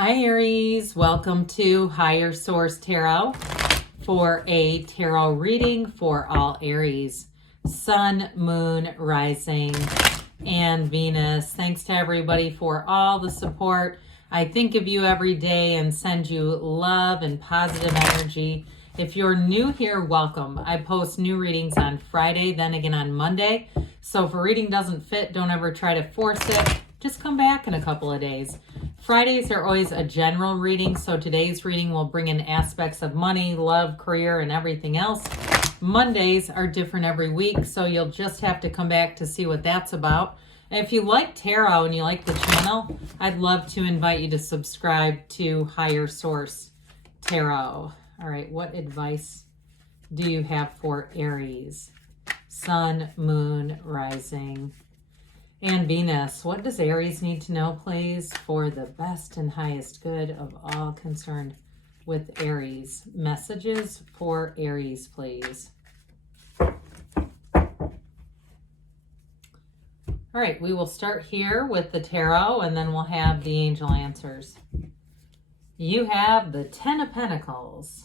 Hi Aries, welcome to Higher Source Tarot for a tarot reading for all Aries, Sun, Moon, Rising, and Venus. Thanks to everybody for all the support. I think of you every day and send you love and positive energy. If you're new here, welcome. I post new readings on Friday, then again on Monday. So if a reading doesn't fit, don't ever try to force it. Just come back in a couple of days. Fridays are always a general reading, so today's reading will bring in aspects of money, love, career, and everything else. Mondays are different every week, so you'll just have to come back to see what that's about. And if you like tarot and you like the channel, I'd love to invite you to subscribe to Higher Source Tarot. All right, what advice do you have for Aries? Sun, Moon, Rising, and Venus. What does Aries need to know, please, for the best and highest good of all concerned with Aries? Messages for Aries, please. All right, we will start here with the tarot, and then we'll have the angel answers. You have the Ten of Pentacles,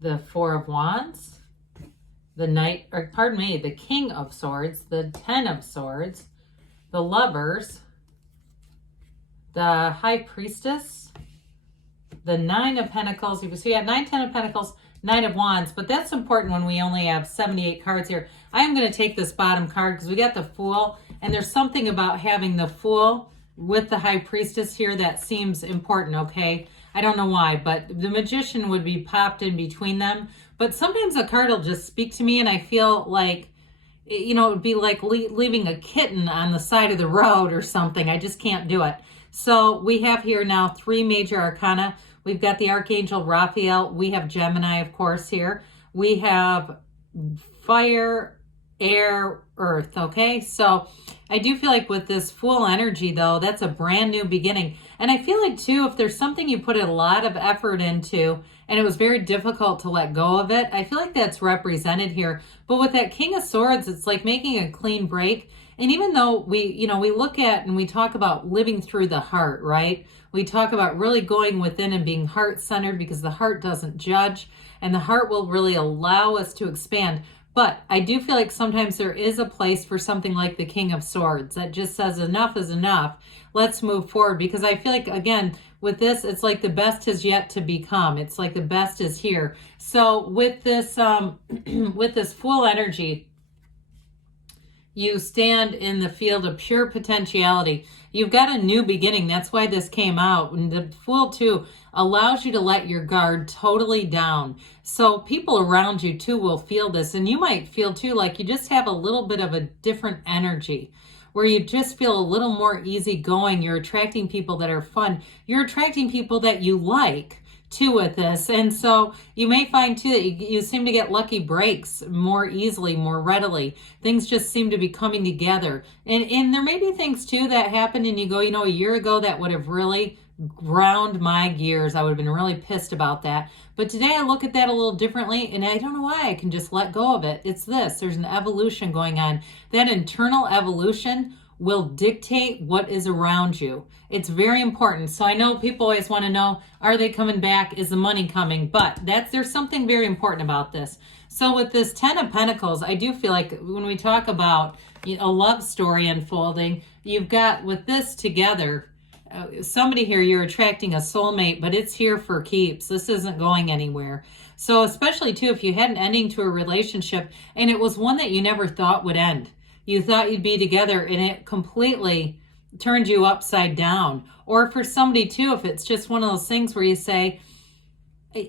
the Four of Wands, the King of Swords, the Ten of Swords, the Lovers, the High Priestess, the Nine of Pentacles. So you have 9, 10 of Pentacles, 9 of Wands, but that's important when we only have 78 cards here. I am going to take this bottom card because we got the Fool, and there's something about having the Fool with the High Priestess here that seems important, okay? I don't know why, but the Magician would be popped in between them. But sometimes a card will just speak to me and I feel like, you know, it would be like leaving a kitten on the side of the road or something. I just can't do it. So we have here now 3 major arcana. We've got the Archangel Raphael. We have Gemini, of course, here. We have fire, air, earth, okay? So I do feel like with this Fool energy, though, that's a brand new beginning. And I feel like, too, if there's something you put a lot of effort into and it was very difficult to let go of it, I feel like that's represented here. But with that King of Swords, it's like making a clean break. And even though we look at and we talk about living through the heart, right? We talk about really going within and being heart-centered because the heart doesn't judge and the heart will really allow us to expand. But I do feel like sometimes there is a place for something like the King of Swords that just says enough is enough. Let's move forward, because I feel like, again, with this, it's like the best has yet to become. It's like the best is here. So with this, with this Fool energy, you stand in the field of pure potentiality. You've got a new beginning. That's why this came out. And the Fool, too, allows you to let your guard totally down. So people around you, too, will feel this. And you might feel, too, like you just have a little bit of a different energy where you just feel a little more easygoing. You're attracting people that are fun. You're attracting people that you like, too, with this. And so you may find too that you seem to get lucky breaks more easily, more readily. Things just seem to be coming together. And there may be things too that happen and you go, you know, a year ago that would have really ground my gears. I would have been really pissed about that. But today I look at that a little differently, and I don't know why I can just let go of it. It's this. There's an evolution going on. That internal evolution will dictate what is around you. It's very important. So I know people always want to know, are they coming back? Is the money coming? But there's something very important about this. So with this 10 of Pentacles, I do feel like when we talk about a love story unfolding, you've got with this together, somebody here, you're attracting a soulmate, but it's here for keeps. This isn't going anywhere. So especially too, if you had an ending to a relationship and it was one that you never thought would end. You thought you'd be together and it completely turned you upside down. Or for somebody too, if it's just one of those things where you say,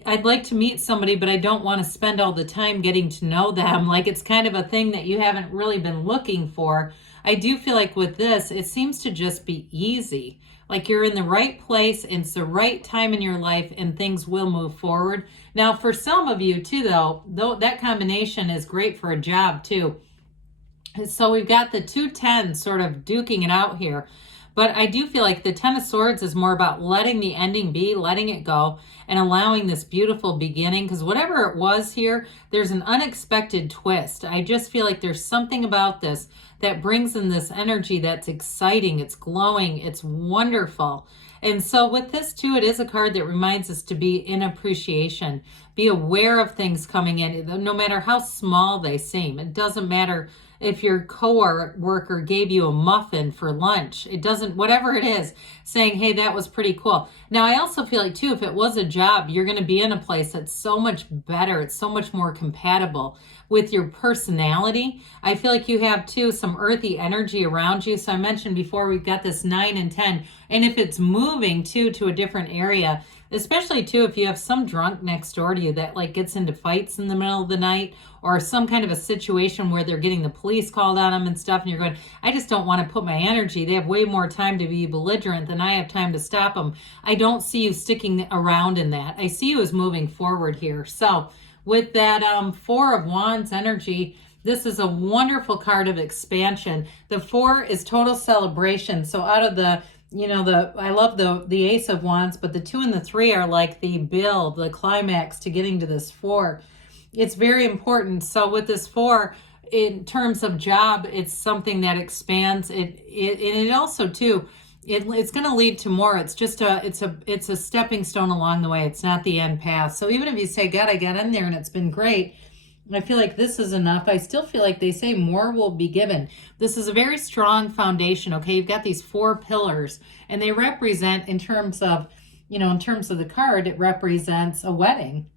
I'd like to meet somebody, but I don't want to spend all the time getting to know them. Like it's kind of a thing that you haven't really been looking for. I do feel like with this, it seems to just be easy. Like you're in the right place, and it's the right time in your life, and things will move forward. Now, for some of you too, though that combination is great for a job too. So we've got the 2 10s sort of duking it out here. But I do feel like the Ten of Swords is more about letting the ending be, letting it go, and allowing this beautiful beginning. Because whatever it was here, there's an unexpected twist. I just feel like there's something about this that brings in this energy that's exciting, it's glowing, it's wonderful. And so with this too, it is a card that reminds us to be in appreciation, be aware of things coming in, no matter how small they seem. It doesn't matter if your coworker gave you a muffin for lunch. It doesn't, whatever it is, saying, hey, that was pretty cool. Now, I also feel like too, if it was a job, you're going to be in a place that's so much better. It's so much more compatible with your personality. I feel like you have too some earthy energy around you. So I mentioned before, we've got this 9 and 10. And if it's moving too to a different area, especially too if you have some drunk next door to you that like gets into fights in the middle of the night, or some kind of a situation where they're getting the police called on them and stuff, and you're going, I just don't want to put my energy. They have way more time to be belligerent than I have time to stop them. I don't see you sticking around in that. I see you as moving forward here. So with that 4 of Wands energy, this is a wonderful card of expansion. The 4 is total celebration. So out of the, I love the Ace of Wands, but the 2 and the 3 are like the build, the climax to getting to this 4. It's very important. So with this 4, in terms of job, it's something that expands. It also too, it's going to lead to more. It's just it's a stepping stone along the way. It's not the end path. So even if you say, God, I got in there and it's been great, I feel like this is enough. I still feel like they say more will be given. This is a very strong foundation. Okay, you've got these 4 pillars, and they represent, in terms of the card, it represents a wedding.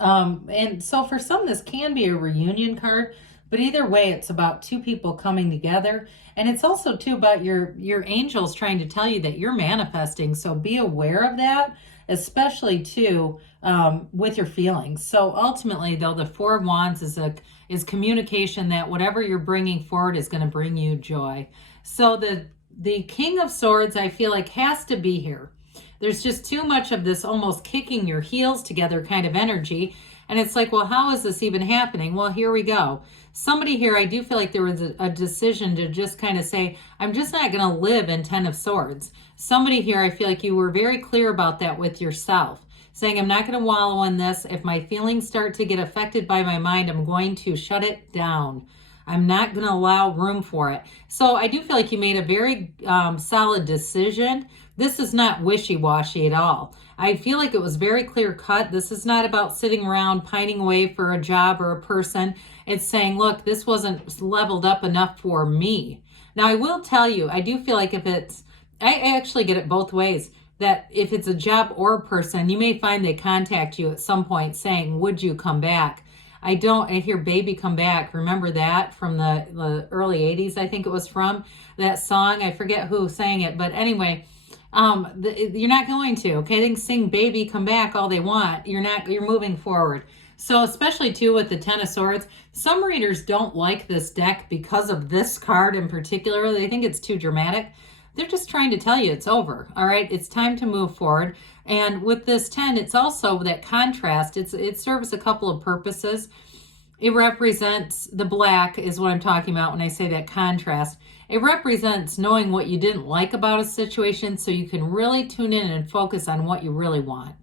And so for some, this can be a reunion card, but either way, it's about 2 people coming together. And it's also too about your angels trying to tell you that you're manifesting. So be aware of that, especially too, with your feelings. So ultimately though, the 4 of Wands is communication that whatever you're bringing forward is going to bring you joy. So the King of Swords, I feel like, has to be here. There's just too much of this almost kicking your heels together kind of energy. And it's like, well, how is this even happening? Well, here we go. Somebody here, I do feel like there was a decision to just kind of say, I'm just not going to live in 10 of Swords. Somebody here, I feel like you were very clear about that with yourself, saying, I'm not going to wallow in this. If my feelings start to get affected by my mind, I'm going to shut it down. I'm not going to allow room for it. So I do feel like you made a very solid decision. This is not wishy-washy at all. I feel like it was very clear cut. This is not about sitting around pining away for a job or a person. It's saying, look, this wasn't leveled up enough for me. Now, I will tell you, I do feel like I actually get it both ways, that if it's a job or a person, you may find they contact you at some point saying, would you come back? I hear Baby Come Back. Remember that from the early 80s, I think it was from that song. I forget who sang it, but anyway, you're not going to, okay? They can sing Baby Come Back all they want. You're moving forward. So especially too with the 10 of Swords, some readers don't like this deck because of this card in particular. They think it's too dramatic. They're just trying to tell you it's over. All right, it's time to move forward. And with this 10, it's also that contrast. It serves a couple of purposes. It represents the black is what I'm talking about when I say that contrast. It represents knowing what you didn't like about a situation so you can really tune in and focus on what you really want.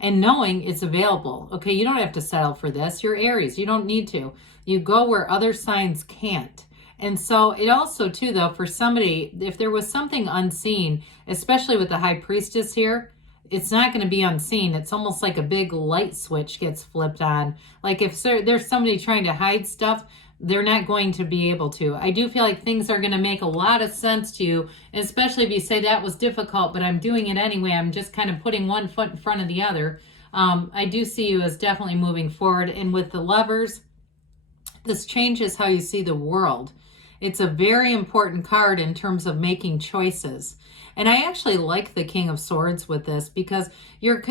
And knowing it's available. Okay, you don't have to settle for this. You're Aries. You don't need to. You go where other signs can't. And so it also too, though, for somebody, if there was something unseen, especially with the High Priestess here, it's not going to be unseen. It's almost like a big light switch gets flipped on. Like if there's somebody trying to hide stuff, they're not going to be able to. I do feel like things are going to make a lot of sense to you, especially if you say that was difficult, but I'm doing it anyway. I'm just kind of putting one foot in front of the other. I do see you as definitely moving forward. And with the Lovers, this changes how you see the world. It's a very important card in terms of making choices. And I actually like the King of Swords with this because you're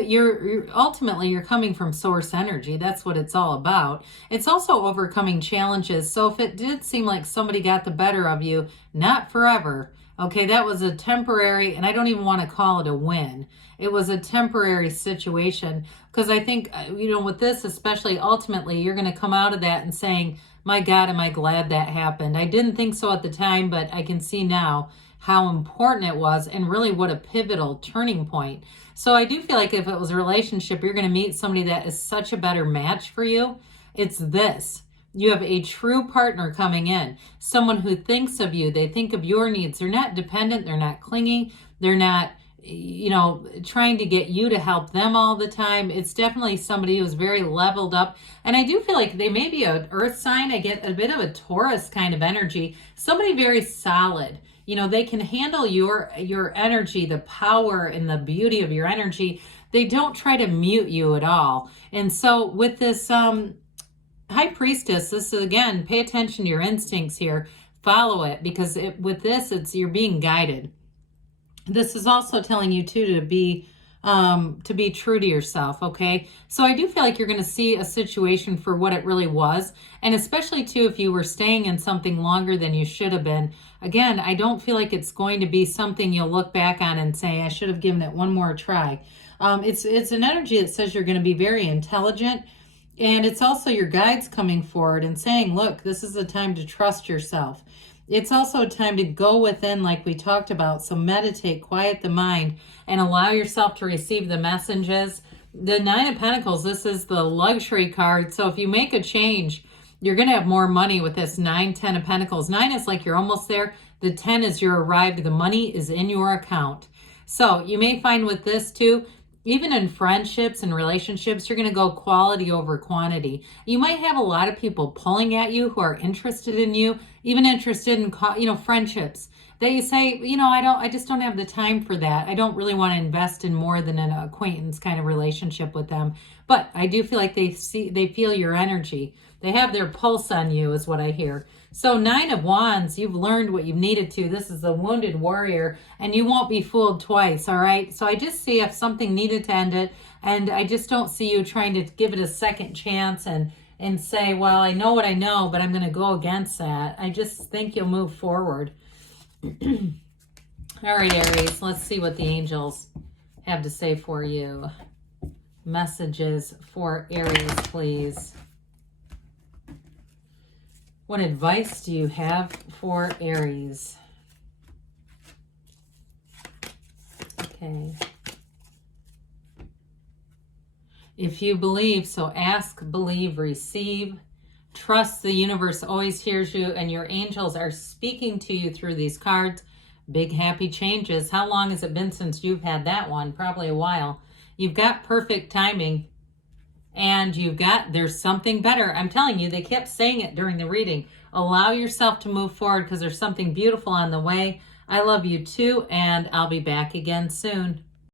ultimately you're coming from source energy. That's what it's all about. It's also overcoming challenges. So if it did seem like somebody got the better of you, not forever. Okay, that was a temporary, and I don't even want to call it a win. It was a temporary situation because I think, with this especially, ultimately, you're going to come out of that and saying, my God, am I glad that happened. I didn't think so at the time, but I can see now how important it was and really what a pivotal turning point. So I do feel like if it was a relationship, you're going to meet somebody that is such a better match for you. It's this. You have a true partner coming in, someone who thinks of you. They think of your needs. They're not dependent. They're not clingy. They're not, trying to get you to help them all the time. It's definitely somebody who's very leveled up. And I do feel like they may be an earth sign. I get a bit of a Taurus kind of energy. Somebody very solid. They can handle your energy, the power and the beauty of your energy. They don't try to mute you at all. And so with this High Priestess, this is, again, pay attention to your instincts here. Follow it, because with this, you're being guided. This is also telling you too to be true to yourself, okay? So I do feel like you're going to see a situation for what it really was, and especially too if you were staying in something longer than you should have been. Again, I don't feel like it's going to be something you'll look back on and say, I should have given it one more try. It's an energy that says you're going to be very intelligent, and it's also your guides coming forward and saying, look, this is the time to trust yourself. It's also a time to go within, like we talked about. So meditate, quiet the mind, and allow yourself to receive the messages. The Nine of Pentacles, this is the luxury card. So if you make a change, you're going to have more money with this 9, 10 of Pentacles. 9 is like you're almost there. The 10 is you're arrived. The money is in your account. So you may find with this too, even in friendships and relationships, you're going to go quality over quantity. You might have a lot of people pulling at you who are interested in you, even interested in, friendships. That you say, I just don't have the time for that. I don't really want to invest in more than an acquaintance kind of relationship with them. But I do feel like they feel your energy. They have their pulse on you is what I hear. So 9 of Wands, you've learned what you needed to. This is the wounded warrior, and you won't be fooled twice, all right? So I just see if something needed to end it, and I just don't see you trying to give it a second chance and say, well, I know what I know, but I'm going to go against that. I just think you'll move forward. All right, Aries, let's see what the angels have to say for you. Messages for Aries, please. What advice do you have for Aries? Okay. If you believe, so ask, believe, receive. Trust the universe always hears you, and your angels are speaking to you through these cards. Big happy changes. How long has it been since you've had that one? Probably a while. You've got perfect timing. And there's something better. I'm telling you, they kept saying it during the reading. Allow yourself to move forward because there's something beautiful on the way. I love you too, and I'll be back again soon.